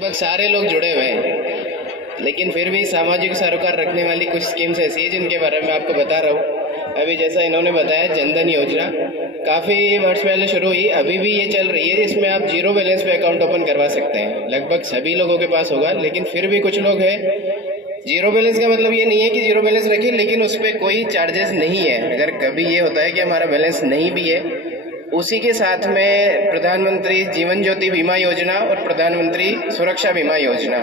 लगभग सारे लोग जुड़े हुए हैं, लेकिन फिर भी सामाजिक सरोकार रखने वाली कुछ स्कीम्स ऐसी है जिनके बारे में आपको बता रहा हूँ। अभी जैसा इन्होंने बताया, जनधन योजना काफ़ी वर्ष पहले शुरू हुई, अभी भी ये चल रही है। इसमें आप जीरो बैलेंस पे अकाउंट ओपन करवा सकते हैं। लगभग सभी लोगों के पास होगा, लेकिन फिर भी कुछ लोग हैं। जीरो बैलेंस का मतलब ये नहीं है कि जीरो बैलेंस रखें, लेकिन उस पर कोई चार्जेस नहीं है। अगर कभी ये होता है कि हमारा बैलेंस नहीं भी है, उसी के साथ में प्रधानमंत्री जीवन ज्योति बीमा योजना और प्रधानमंत्री सुरक्षा बीमा योजना,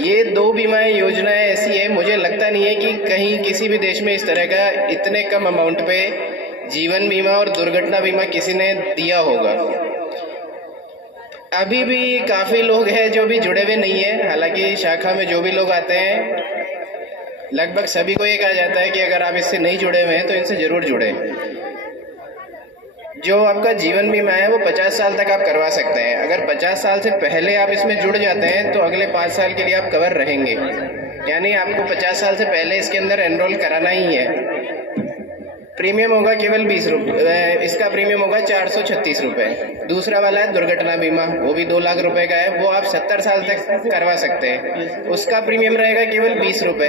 ये दो बीमा योजनाएं ऐसी है, मुझे लगता नहीं है कि कहीं किसी भी देश में इस तरह का इतने कम अमाउंट पे जीवन बीमा और दुर्घटना बीमा किसी ने दिया होगा। अभी भी काफ़ी लोग हैं जो भी जुड़े हुए नहीं है। हालांकि शाखा में जो भी लोग आते हैं, लगभग सभी को ये कहा जाता है कि अगर आप इससे नहीं जुड़े हुए हैं तो इनसे ज़रूर जुड़े। जो आपका जीवन बीमा है वो 50 साल तक आप करवा सकते हैं। अगर 50 साल से पहले आप इसमें जुड़ जाते हैं तो अगले 5 साल के लिए आप कवर रहेंगे, यानी आपको 50 साल से पहले इसके अंदर एनरोल कराना ही है। प्रीमियम होगा केवल 20 रुपये, इसका प्रीमियम होगा 436 रुपये। दूसरा वाला है दुर्घटना बीमा, वो भी 2 लाख रुपए का है, वो आप 70 साल तक करवा सकते हैं। उसका प्रीमियम रहेगा केवल 20 रुपये।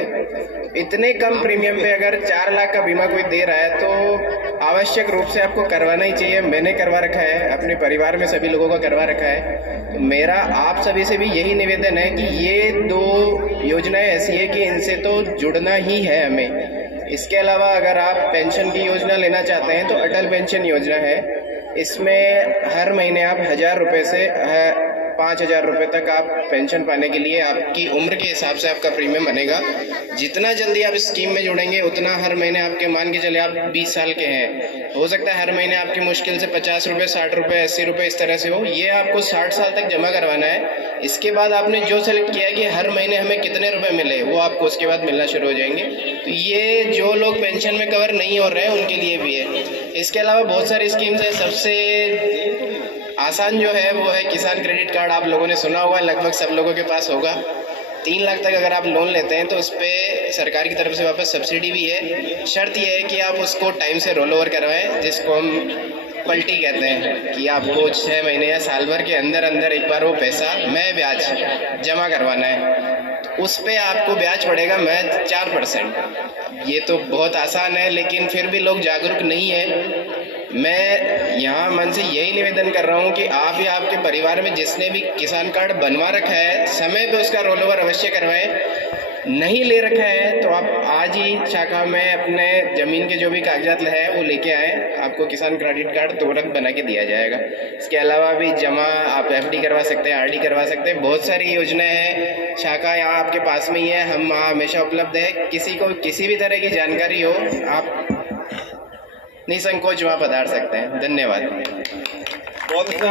इतने कम प्रीमियम पे अगर 4 लाख का बीमा कोई दे रहा है तो आवश्यक रूप से आपको करवाना ही चाहिए। मैंने करवा रखा है, अपने परिवार में सभी लोगों का करवा रखा है। तो मेरा आप सभी से भी यही निवेदन है कि ये दो योजनाएं ऐसी है कि इनसे तो जुड़ना ही है हमें। इसके अलावा अगर आप पेंशन की योजना लेना चाहते हैं तो अटल पेंशन योजना है। इसमें हर महीने आप 1000 रुपये से 5000 रुपये तक आप पेंशन पाने के लिए आपकी उम्र के हिसाब से आपका प्रीमियम बनेगा। जितना जल्दी आप इस स्कीम में जुड़ेंगे उतना हर महीने आपके, मान के चले आप 20 साल के हैं, हो सकता है हर महीने आपकी मुश्किल से 50 रुपये, 60 रुपये, 80 रुपये इस तरह से हो। ये आपको 60 साल तक जमा करवाना है। इसके बाद आपने जो सेलेक्ट किया है कि हर महीने हमें कितने रुपए मिले, वो आपको उसके बाद मिलना शुरू हो जाएंगे। तो ये जो लोग पेंशन में कवर नहीं हो रहे हैं उनके लिए भी है। इसके अलावा बहुत सारी स्कीम्स है। सबसे आसान जो है वो है किसान क्रेडिट कार्ड। आप लोगों ने सुना होगा, लगभग सब लोगों के पास होगा। 3 लाख तक अगर आप लोन लेते हैं तो उस पर सरकार की तरफ से वापस सब्सिडी भी है। शर्त यह है कि आप उसको टाइम से रोल ओवर करवाएं, जिसको हम पलटी कहते हैं, कि आपको 6 महीने या साल भर के अंदर अंदर एक बार वो पैसा मैं ब्याज जमा करवाना है। उस पे आपको ब्याज पड़ेगा महज 4%। ये तो बहुत आसान है, लेकिन फिर भी लोग जागरूक नहीं है। मैं यहाँ मन से यही निवेदन कर रहा हूँ कि आप या आपके परिवार में जिसने भी किसान कार्ड बनवा रखा है, समय पे उसका रोल ओवर अवश्य करवाएं। नहीं ले रखा है तो आप आज ही शाखा में अपने ज़मीन के जो भी कागजात है वो लेके आएँ, आपको किसान क्रेडिट कार्ड तुरंत बना के दिया जाएगा। इसके अलावा भी जमा आप FD करवा सकते हैं, RD करवा सकते हैं। बहुत सारी योजनाएं हैं। शाखा यहाँ आपके पास में ही है, हम वहाँ हमेशा उपलब्ध है। किसी को किसी भी तरह की जानकारी हो, आप निसंकोच वहाँ पधार सकते हैं। धन्यवाद। बहुत अच्छा।